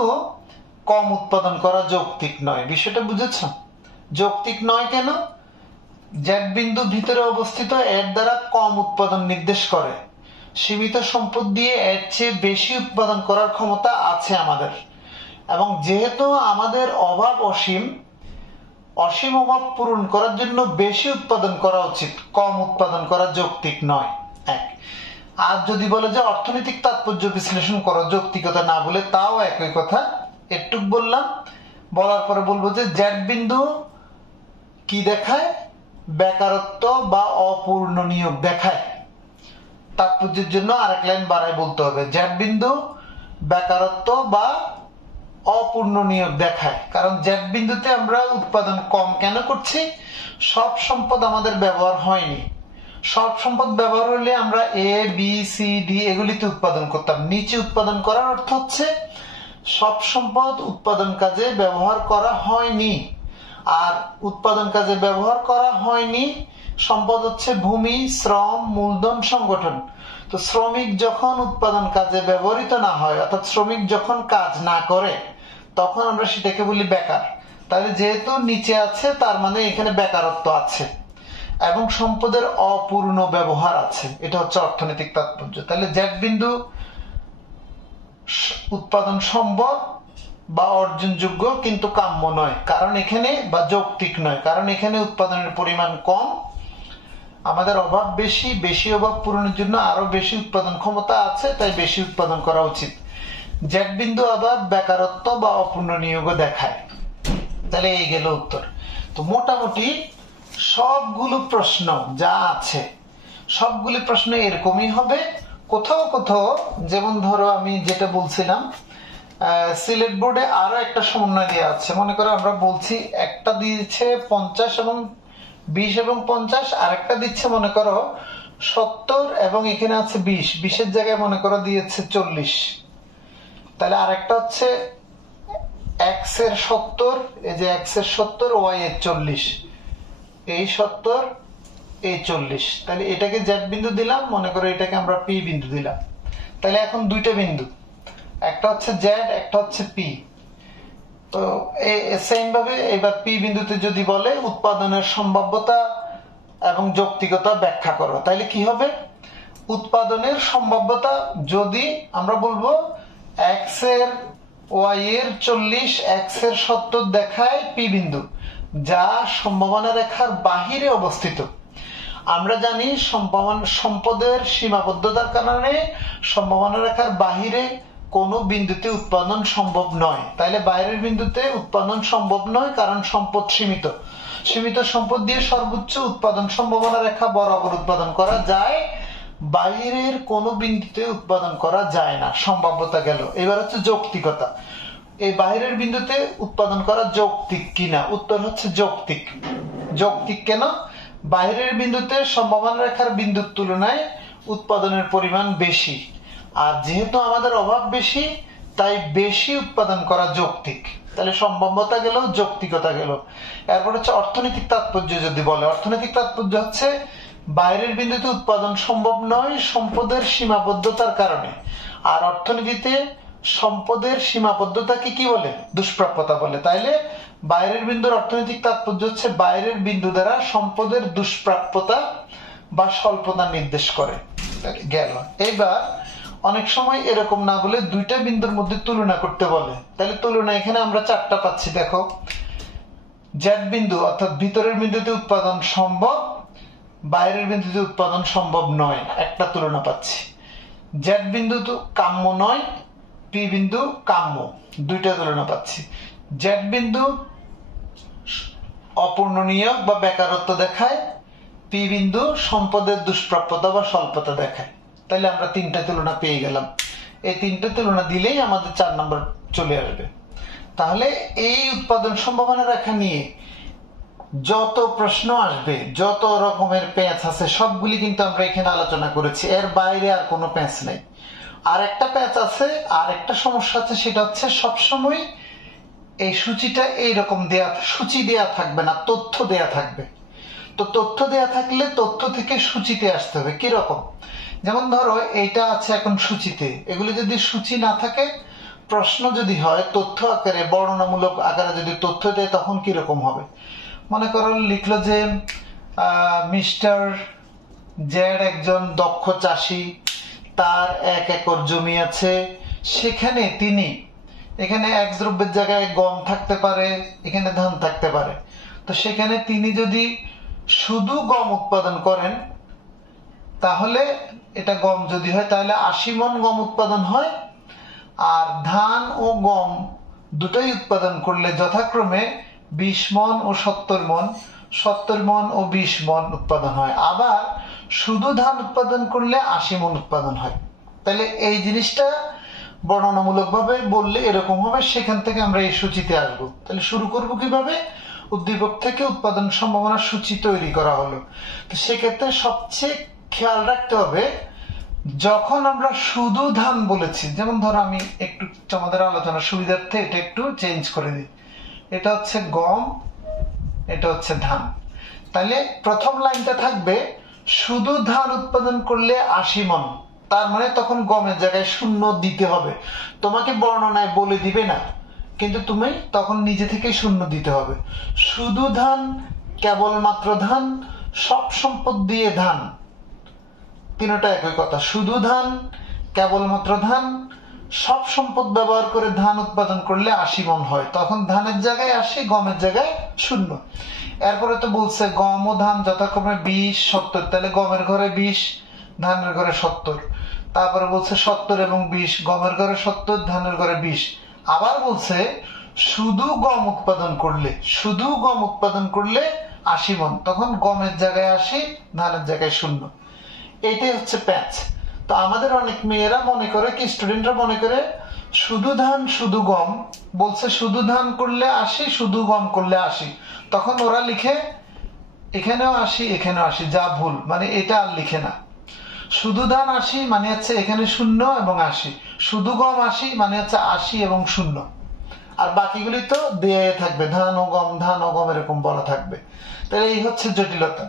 কম উৎপাদন করা যৌক্তিক নয়। বিষয়টা বুঝেছ? যৌক্তিক নয় কেন? জেড বিন্দু ভিতরে অবস্থিত, এর দ্বারা কম উৎপাদন নির্দেশ করে। সীমিত সম্পদ দিয়ে এর চেয়ে বেশি উৎপাদন করার ক্ষমতা আছে আমাদের, এবং যেহেতু আমাদের অভাব অসীম অভাব পূরণ করার জন্য বেশি উৎপাদন করা উচিত, কম উৎপাদন করা যৌক্তিক নয়। এক। আর যদি বলে যে অর্থনৈতিক তাৎপর্য বিশ্লেষণ করো যৌক্তিকতা না বলে, তাও একই কথা। একটু বললাম, বলার পরে বলবো যে জেড বিন্দু কি দেখায়, বেকারত্ব বা অপূর্ণ নিয়োগ দেখায়। তাৎপর্যের জন্য আরেক লাইন বাড়ায় বলতে হবে, জেড বিন্দু বেকারত্ব বা অপূর্ণ নিয়োগ দেখায়। কারণ জেড বিন্দুতে আমরা উৎপাদন কম কেন করছি? সব সম্পদ আমাদের ব্যবহার হয়নি। সব সম্পদ ব্যবহার হলে আমরা এ বি সি ডি এগুলিতে উৎপাদন করতাম। নিচে উৎপাদন করার অর্থ হচ্ছে সব সম্পদ উৎপাদন কাজে ব্যবহার করা হয়নি। আর উৎপাদন কাজে ব্যবহার করা হয়নি সম্পদ হচ্ছে ভূমি, শ্রম, মূলধন, সংগঠন। তো শ্রমিক যখন উৎপাদন কাজে ব্যবহৃত না হয়, অর্থাৎ শ্রমিক যখন কাজ না করে, তখন আমরা সেটাকে বলি বেকার। তাহলে যেহেতু নিচে আছে তার মানে এখানে বেকারত্ব আছে এবং সম্পদের অপূর্ণ ব্যবহার আছে। এটা হচ্ছে অর্থনৈতিক তাৎপর্য। তাহলে জেড বিন্দু উৎপাদন সম্ভব বা অর্জনযোগ্য কিন্তু কাম্য নয়, কারণ এখানে বা যৌক্তিক নয়, কারণ এখানে উৎপাদনের পরিমাণ কম, আমাদের অভাব বেশি, বেশি অভাব পূরণের জন্য আরো বেশি উৎপাদন ক্ষমতা আছে, তাই বেশি উৎপাদন করা উচিত। জেড বিন্দু আবার বেকারত্ব বা অপূর্ণ নিয়োগ দেখায়। তাহলে এই গেল উত্তর। তো মোটামুটি সবগুলো প্রশ্ন যা আছে সবগুলি প্রশ্ন এরকমই হবে। কোথাও কোথাও যেমন ধরো আমি যেটা বলছিলাম, সিলেট বোর্ডে আরো একটা সমন্বয় দেওয়া আছে। মনে করো আমরা বলছি একটা দিয়েছে 50 এবং 20 এবং 50, আর একটা দিচ্ছে মনে করো 70 এবং এখানে আছে 20, 20-এর জায়গায় মনে করো দিয়েছে 40। তাহলে আরেকটা হচ্ছে এক্স এর 70, এই যে এক্স এর 70, ওয়াই এর 40, এই 70 এই 40। তাহলে এটাকে জেড বিন্দু দিলাম, মনে করো এটাকে আমরা পি বিন্দু দিলাম। তাহলে এখন দুইটা বিন্দু, একটা হচ্ছে জেড, একটা হচ্ছে পি। তো সেম ভাবে এবার পি বিন্দুতে যদি বলে উৎপাদনের সম্ভাব্যতা এবং যৌক্তিকতা ব্যাখ্যা করো, তাহলে কি হবে? উৎপাদনের সম্ভাব্যতা যদি আমরা বলবো এক্স এর ওয়াই এর 40, এক্স এর 70 দেখায় পি বিন্দু, যা সম্ভাবনা রেখার বাহিরে অবস্থিত। আমরা জানি সম্পদের সীমাবদ্ধতার কারণে সম্ভাবনা রেখার বাহিরে কোন বিন্দুতে উৎপাদন সম্ভব নয়। তাইলে বাইরের বিন্দুতে উৎপাদন সম্ভব নয়, কারণ সম্পদ সীমিত। সীমিত সম্পদ দিয়ে সর্বোচ্চ উৎপাদন সম্ভাবনা রেখা বরাবর উৎপাদন করা যায়, বাইরের কোন বিন্দুতে উৎপাদন করা যায় না। সম্ভাব্যতা গেল। এবার হচ্ছে যৌক্তিকতা। এই বাইরের বিন্দুতে উৎপাদন করা যৌক্তিক কিনা? উত্তর হচ্ছে যৌক্তিক। যৌক্তিক কেন? বাইরের বিন্দুতে সম্ভাবনা রেখার বিন্দুর তুলনায় উৎপাদনের পরিমাণ বেশি, আর যেহেতু আমাদের অভাব বেশি তাই বেশি উৎপাদন করা যৌক্তিক। তাহলে সম্ভাব্যতা গেল, যৌক্তিকতা গেল। এরপর হচ্ছে অর্থনৈতিক তাৎপর্য। যদি বলে অর্থনৈতিক তাৎপর্য হচ্ছে বাইরের বিন্দুতে উৎপাদন সম্ভব নয় সম্পদের সীমাবদ্ধতার কারণে। আর অর্থনীতিতে সম্পদের সীমাবদ্ধতাকে কি বলে? দুষ্প্রাপ্যতা বলে। তাইলে বাইরের বিন্দুর অর্থনৈতিক তাৎপর্য হচ্ছে বাইরের বিন্দু দ্বারা সম্পদের দুষ্প্রাপ্যতা বা স্বল্পতা নির্দেশ করে। গেল। এবার অনেক সময় এরকম না বলে দুইটা বিন্দুর মধ্যে তুলনা করতে বলে। তাহলে তুলনা এখানে আমরা 4টা পাচ্ছি। দেখো, জেড বিন্দু অর্থাৎ ভিতরের বিন্দুতে উৎপাদন সম্ভব, বাইরের বিন্দুতে উৎপাদন সম্ভব নয়, একটা তুলনা পাচ্ছি। জেড বিন্দু তো কাম্য নয়, পি বিন্দু কাম্য, দুইটা তুলনা পাচ্ছি। জেড বিন্দু অপূর্ণ নিয়োগ বা বেকারত্ব দেখায়, পি বিন্দু সম্পদের দুষ্প্রাপ্যতা বা স্বল্পতা দেখায়। তাহলে আমরা 3টা তুলনা পেয়ে গেলাম। এই 3টা তুলনা দিলেই আমাদের 4 নম্বর চলে আসবে। তাহলে এই উৎপাদন সম্ভাবনা রেখা নিয়ে যত প্রশ্ন আসবে, যত রকমের প্যাঁচ আছে, সবগুলি কিন্তু আমরা এখানে আলোচনা করেছি। এর বাইরে আর কোনো প্যাঁচ নেই। আর একটা প্যাঁচ আছে, আর একটা সমস্যা আছে, সেটা হচ্ছে সবসময় এই সূচিটা এইরকম দেয়া, সূচি দেয়া থাকবে না, তথ্য দেয়া থাকবে। তো তথ্য দেয়া থাকলে তথ্য থেকে সূচিতে আসতে হবে। কিরকম? যেমন ধরো এইটা আছে এখন সূচিতে, এগুলি যদি সূচি না থাকে, প্রশ্ন যদি হয় তথ্য আকারে, বর্ণনামূলক আকারে যদি তথ্য দেয়, তখন কিরকম হবে? মনে করো লিখলো যে মিস্টার জেড একজন দক্ষ চাষী, তার 1 একর জমি আছে, সেখানে তিনি, এখানে এক দ্রব্যের জায়গায় গম থাকতে পারে, এখানে ধান থাকতে পারে। তো সেখানে তিনি যদি শুধু গম উৎপাদন করেন, তাহলে এটা গম যদি হয় তাহলে 80 মণ গম উৎপাদন হয়। আর ধান ও গম দুটোই উৎপাদন করলে যথাক্রমে 20 মণ ও 70 মণ, 70 মণ ও 20 মণ উৎপাদন হয়। আবার শুধু ধান উৎপাদন করলে 80 মণ উৎপাদন হয়। তাহলে এই জিনিসটা বর্ণনামূলক ভাবে বললে এরকম হবে, সেখান থেকে আমরা এই সূচিতে আসবো। তাহলে শুরু করব কিভাবে? উদ্দীপক থেকে উৎপাদন সম্ভাবনার সূচি তৈরি করা হলো। তো সেক্ষেত্রে সবচেয়ে খেয়াল রাখতে হবে, যখন আমরা শুধু ধান বলেছি, যেমন ধরো আমি একটু তোমাদের আলোচনার সুবিধার্থে এটা একটু চেঞ্জ করে দিই, এটা হচ্ছে গম, এটা হচ্ছে ধান। তাহলে প্রথম লাইনটা থাকবে শুধু ধান উৎপাদন করলে 80 মণ। তার মানে তখন গমের জায়গায় শূন্য দিতে হবে, তোমাকে বর্ণনায় বলে দিবে না, কিন্তু তুমি তখন নিজে থেকে শূন্য দিতে হবে। শুধু ধান, কেবলমাত্র ধান, সব সম্পদ দিয়ে ধান, তিনটা একই কথা। শুধু ধান, কেবলমাত্র ধান, সব সম্পদ ব্যবহার করে ধান উৎপাদন করলে 80 মণ হয়, তখন ধানের জায়গায় 80, গমের জায়গায় শূন্য। এরপরে তো বলছে গম ও ধান যথাক্রমে 20, 70, তাহলে গমের ঘরে 20, ধানের ঘরে 70। তারপরে বলছে 70 এবং 20, গমের ঘরে 70, ধানের ঘরে 20। আবার বলছে শুধু গম উৎপাদন করলে, শুধু গম উৎপাদন করলে 80 মণ, তখন গমের জায়গায় 80, ধানের জায়গায় শূন্য। এটাই হচ্ছে প্যাচ। তো আমাদের অনেক মেয়েরা মনে করে, কি স্টুডেন্টরা মনে করে শুধু ধান শুধু গম বলছে, শুধু ধান করলে 80, শুধু গম করলে 80, তখন ওরা লিখে এখানেও 80 এখানেও 80, যা ভুল, মানে এটা আর লিখে না। শুধু ধান 80 মানে হচ্ছে এখানে শূন্য এবং 80, শুধু গম 80 মানে হচ্ছে 80 এবং শূন্য, আর বাকিগুলি তো দেয়া থাকবে, ধান ও গম, ধান ও গম এরকম বলা থাকবে। তাহলে এই হচ্ছে জটিলতা।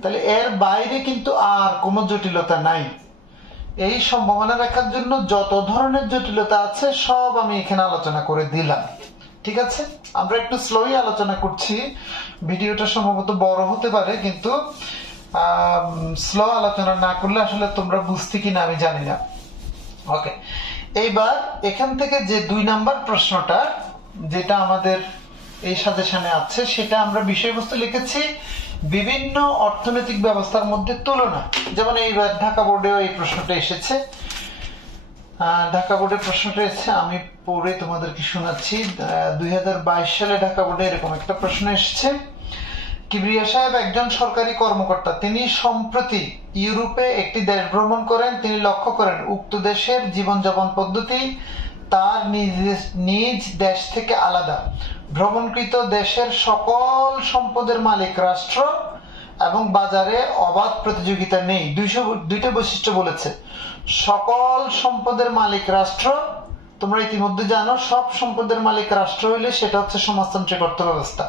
তাহলে এর বাইরে কিন্তু আর কোনো জটিলতা নাই। এই সম্ভাবনা রেখার জন্য যত ধরনের জটিলতা আছে সব আমি এখানে আলোচনা করে দিলাম, ঠিক আছে? আমরা একটু স্লোই আলোচনা করছি, ভিডিওটা সম্ভবত বড় হতে পারে, কিন্তু স্লো আলোচনা না করলে আসলে তোমরা বুঝতে কিনা আমি জানি না। ওকে, এইবার এখান থেকে যে 2 নাম্বার প্রশ্নটা যেটা আমাদের এই সাজেশনে আছে, সেটা আমরা বিষয়বস্তু লিখেছি বিভিন্ন অর্থনৈতিক ব্যবস্থার মধ্যে তুলনা। যেমন এইবার ঢাকা বোর্ডেও এই প্রশ্নটা এসেছে, ঢাকা বোর্ডের প্রশ্নটা এসেছে, আমি পড়ে তোমাদেরকে শোনাচ্ছি। 2022 সালে ঢাকা বোর্ডে এরকম একটা প্রশ্ন এসেছে। কিবরিয়া সাহেব একজন সরকারি কর্মকর্তা, তিনি সম্প্রতি ইউরোপে একটি দেশ ভ্রমণ করেন। তিনি লক্ষ্য করেন উক্ত দেশের জীবনযাপন পদ্ধতি তার নিজ দেশ থেকে আলাদা। ভ্রমণকৃত দেশের সকল সম্পদের মালিক রাষ্ট্র এবং বাজারে অবাধ প্রতিযোগিতা নেই। 2টা বৈশিষ্ট্য বলেছে। সকল সম্পদের মালিক রাষ্ট্র, তোমরা ইতিমধ্যে জানো সব সম্পদের মালিক রাষ্ট্র হইলে সেটা হচ্ছে সমাজতান্ত্রিক অর্থ ব্যবস্থা,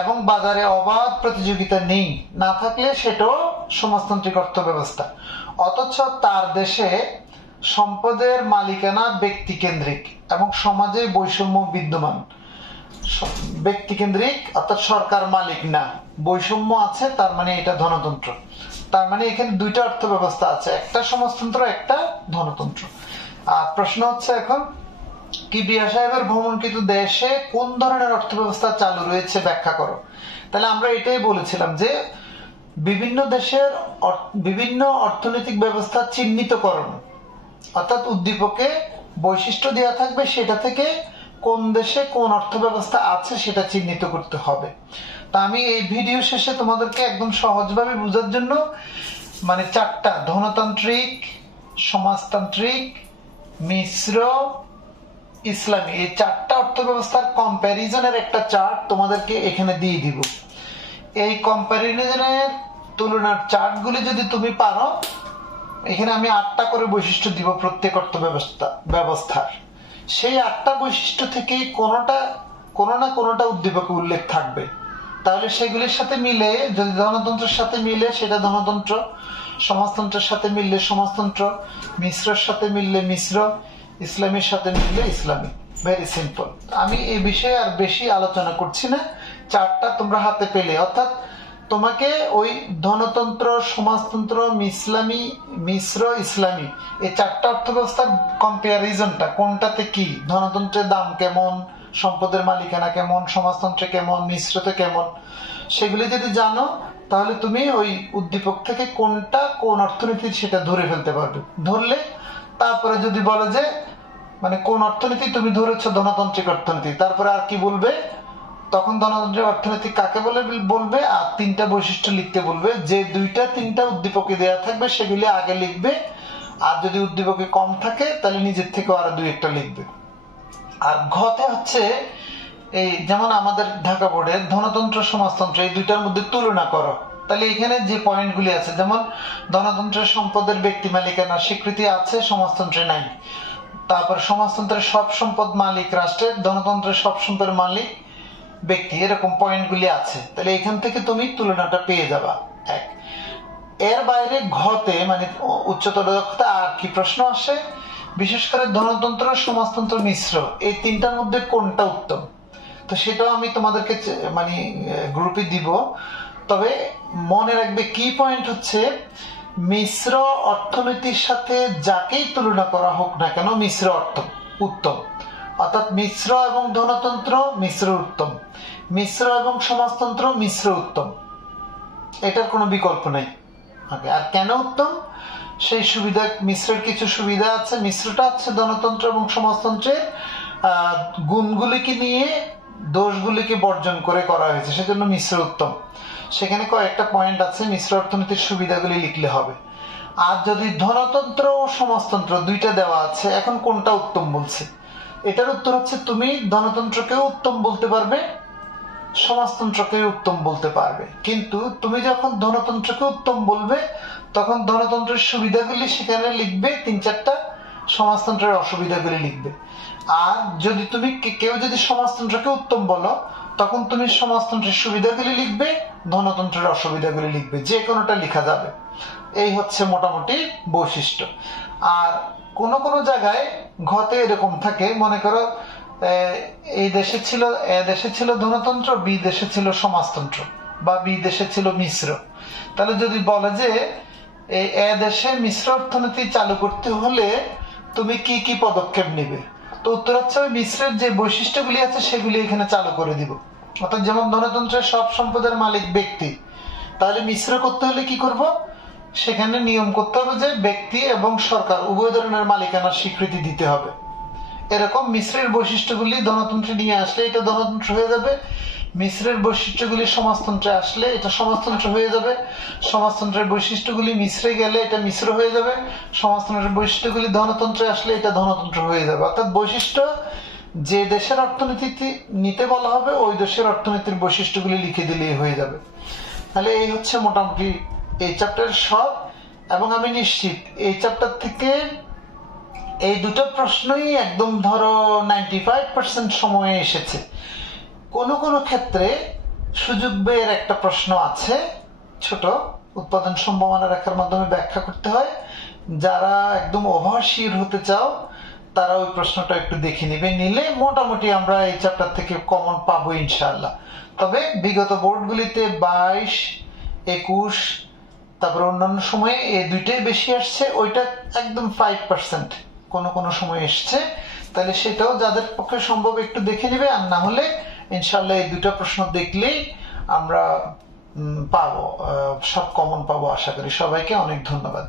এবং বাজারে অবাধ প্রতিযোগিতা নেই, না থাকলে সেটাও সমাজতান্ত্রিক অর্থ ব্যবস্থা। অথচ তার দেশে সম্পদের মালিকানা ব্যক্তি কেন্দ্রিক এবং সমাজে বৈষম্য বিদ্যমান। ব্যক্তি কেন্দ্রিক অর্থাৎ সরকার মালিক না, বৈষম্য আছে, তার মানে এটা ধনতন্ত্র। তার মানে এখানে 2টা অর্থ ব্যবস্থা আছে, একটা সমাজতন্ত্র, একটা ধনতন্ত্র। আর প্রশ্ন হচ্ছে এখন, কিবরিয়া সাহেবের ভ্রমণকৃত দেশে কোন ধরনের অর্থ ব্যবস্থা চালু রয়েছে ব্যাখ্যা করো। তাহলে আমরা এটাই বলেছিলাম যে বিভিন্ন দেশের বিভিন্ন অর্থনৈতিক ব্যবস্থা চিহ্নিতকরণ, অর্থাৎ উদ্দীপকে বৈশিষ্ট্য দেওয়া থাকবে, সেটা থেকে কোন দেশে কোন অর্থ ব্যবস্থা আছে সেটা চিহ্নিত করতে হবে। তা আমি এই ভিডিও শেষে তোমাদেরকে একদম সহজভাবে বোঝার জন্য মানে 4টা, ধনতান্ত্রিক, সমাজতান্ত্রিক, মিশ্র, ইসলামী, এই 4টা অর্থ ব্যবস্থার কম্প্যারিজনের একটা চার্ট তোমাদেরকে এখানে দিয়ে দিব। এই কম্প্যারিজনের তুলনার চার্টগুলি যদি তুমি পারো, এখানে আমি 8টা করে বৈশিষ্ট্য দিব প্রত্যেক অর্থ ব্যবস্থার। সেই 8টা বৈশিষ্ট্য থেকে কোনো না কোনোটা উদ্দীপকে উল্লেখ থাকবে। তাহলে সেগুলির সাথে মিলে, যদি ধনতন্ত্রের সাথে মিলে সেটা ধনতন্ত্র, সমাজতন্ত্রের সাথে মিললে সমাজতন্ত্র, মিশ্রের সাথে মিললে মিশ্র, ইসলামের সাথে মিললে ইসলামী। Very simple. আমি এই বিষয়ে আর বেশি আলোচনা করছি না। 4টা তোমরা হাতে পেলে, অর্থাৎ তোমাকে ওই ধনতন্ত্র, সমাজতন্ত্র, মিশ্র, ইসলামী, এই 4টা অর্থ ব্যবস্থার কম্পারিজনটা কোনটাতে কি, ধনতন্ত্রের দাম কেমন, সম্পদের মালিকানা কেমন, সমাজতন্ত্রে কেমন, মিশ্রতে কেমন, সেগুলি যদি জানো তাহলে তুমি ওই উদ্দীপক থেকে কোনটা কোন অর্থনীতি সেটা ধরে ফেলতে পারবে। ধরলে তারপরে যদি বলে যে মানে কোন অর্থনীতি তুমি ধরেছো, ধনতান্ত্রিক অর্থনীতি, তারপরে আর কি বলবে, তখন ধনতান্ত্রিক অর্থনীতি কাকে বলবে, আর 3টা বৈশিষ্ট্য লিখতে বলবে। যে 2টা 3টা উদ্দীপকে দেওয়া থাকবে সেগুলি আগে লিখবে, আর যদি উদ্দীপকে কম থাকে তাহলে নিজের থেকে আরো 2-1টা লিখবে। আর ঘতে হচ্ছে এই যেমন আমাদের ঢাকা বোর্ডের ধনতন্ত্র সমাজতন্ত্র এই দুইটার মধ্যে তুলনা করো। তাহলে এখানে যে পয়েন্টগুলি আছে, যেমন ধনতন্ত্রের সম্পদের ব্যক্তি মালিকানার স্বীকৃতি আছে, সমাজতন্ত্রে নাই। তারপর সমাজতন্ত্রের সব সম্পদ মালিক রাষ্ট্রের, ধনতন্ত্রের সব সম্পদের মালিক ব্যক্তি, এরকম পয়েন্টগুলি আছে। তাহলে এখান থেকে তুমি তুলনাটা পেয়ে যাবা। এক, এর বাইরে ঘতে মানে উচ্চতর দক্ষতা আর কি প্রশ্ন আসে, বিশেষ করে ধনতন্ত্র সমাজতন্ত্র মিশ্র এই তিনটার মধ্যে কোনটা উত্তম, তো সেটাও আমি তোমাদেরকে মানে গ্রুপে দিব। তবে মনে রাখবে কি পয়েন্ট হচ্ছে, মিশ্র অর্থনীতির সাথে যাকেই তুলনা করা হোক না কেন মিশ্র উত্তম, অর্থাৎ মিশ্র এবং ধনতন্ত্র মিশ্র উত্তম, মিশ্র এবং সমাজতন্ত্র মিশ্র উত্তম, এটার কোনো বিকল্প নেই। আর কেন উত্তম, সেই সুবিধা, মিশ্রের কিছু সুবিধা আছে। মিশ্রটা হচ্ছে ধনতন্ত্র এবং সমাজতন্ত্রের গুণগুলিকে নিয়ে দোষগুলিকে বর্জন করে করা হয়েছে, সেজন্য মিশ্র উত্তম। সেখানে কয়েকটা পয়েন্ট আছে, মিশ্র অর্থনীতির সুবিধাগুলি লিখলে হবে। আর যদি ধনতন্ত্র ও সমাজতন্ত্র দুইটা দেওয়া আছে, এখন কোনটা উত্তম বলছে, এটার উত্তর হচ্ছে তুমি ধনতন্ত্রকেও উত্তম বলতে পারবে, সমাজতন্ত্রকে উত্তম বলতে পারবে। কিন্তু তুমি যখন ধনতন্ত্রকে উত্তম বলবে তখন ধনতন্ত্রের সুবিধাগুলি সেখানে লিখবে 3-4টা, সমাজতন্ত্রের অসুবিধাগুলি লিখবে। আর যদি তুমি কেউ যদি সমাজতন্ত্রকে উত্তম বলো তখন তুমি সমাজতন্ত্রের সুবিধাগুলি লিখবে, ধনতন্ত্রের অসুবিধাগুলি লিখবে, যে কোনোটা লেখা যাবে। এই হচ্ছে মোটামুটি বৈশিষ্ট্য। আর কোন কোন জায়গায় ঘতে এরকম থাকে, মনে করো এই দেশে ছিল, এ দেশে ছিল ধনতন্ত্র, বি দেশে ছিল সমাজতন্ত্র, বা বি দেশে ছিল মিশ্র। তাহলে যদি বলে যে এ দেশে মিশ্র অর্থনীতি চালু করতে হলে তুমি কি কি পদক্ষেপ নিবে, তো উত্তর হচ্ছে ওই মিশ্রের যে বৈশিষ্ট্যগুলি আছে সেগুলি এখানে চালু করে দিব। অর্থাৎ যেমন ধনতন্ত্রের সব সম্পদের মালিক ব্যক্তি, তাহলে মিশ্র করতে হলে কি করব, সেখানে নিয়ম করতে হবে যে ব্যক্তি এবং সরকার উভয় ধরনের মালিকানার স্বীকৃতি দিতে হবে। এরকম মিশ্রের বৈশিষ্ট্যগুলি ধনতন্ত্রে নিয়ে আসলে এটা ধনতন্ত্র হয়ে যাবে, মিশ্রের বৈশিষ্ট্যগুলি সমাজতন্ত্রে আসলে এটা সমাজতন্ত্র হয়ে যাবে, সমাজতন্ত্রের বৈশিষ্ট্যগুলি মিশ্রে গেলে এটা মিশ্র হয়ে যাবে, সমাজতন্ত্রের বৈশিষ্ট্যগুলি ধনতন্ত্রে আসলে এটা ধনতন্ত্র হয়ে যাবে। অর্থাৎ বৈশিষ্ট্য যে দেশের অর্থনীতিতে নিতে বলা হবে ওই দেশের অর্থনীতির বৈশিষ্ট্যগুলি লিখে দিলেই হয়ে যাবে। তাহলে এই হচ্ছে মোটামুটি এই চ্যাপ্টার সব। এবং আমি নিশ্চিত এই চ্যাপ্টার থেকে এই দুটো প্রশ্নই একদম ধরো 95% সময়ে এসেছে। কোন কোন ক্ষেত্রে সুযোগ ব্যয়ের একটা প্রশ্ন আছে, ছোট উৎপাদন সম্ভাবনা রেখার মাধ্যমে ব্যাখ্যা করতে হয়। যারা একদম ওভারশিওর হতে চাও তারা ওই প্রশ্নটা একটু দেখে নিবে, নিলে মোটামুটি আমরা এই চ্যাপ্টার থেকে কমন পাবো ইনশাআল্লাহ। তবে বিগত বোর্ডগুলিতে 22, 21, তারপর অন্যান্য সময়ে এই দুইটাই বেশি আসছে, ওইটা একদম 5% কোন কোন সময় এসছে। তাহলে সেটাও যাদের পক্ষে সম্ভব একটু দেখে নিবে, আর না হলে ইনশাআল্লাহ এই দুটো প্রশ্ন দেখলেই আমরা পাবো, সব কমন পাবো আশা করি। সবাইকে অনেক ধন্যবাদ।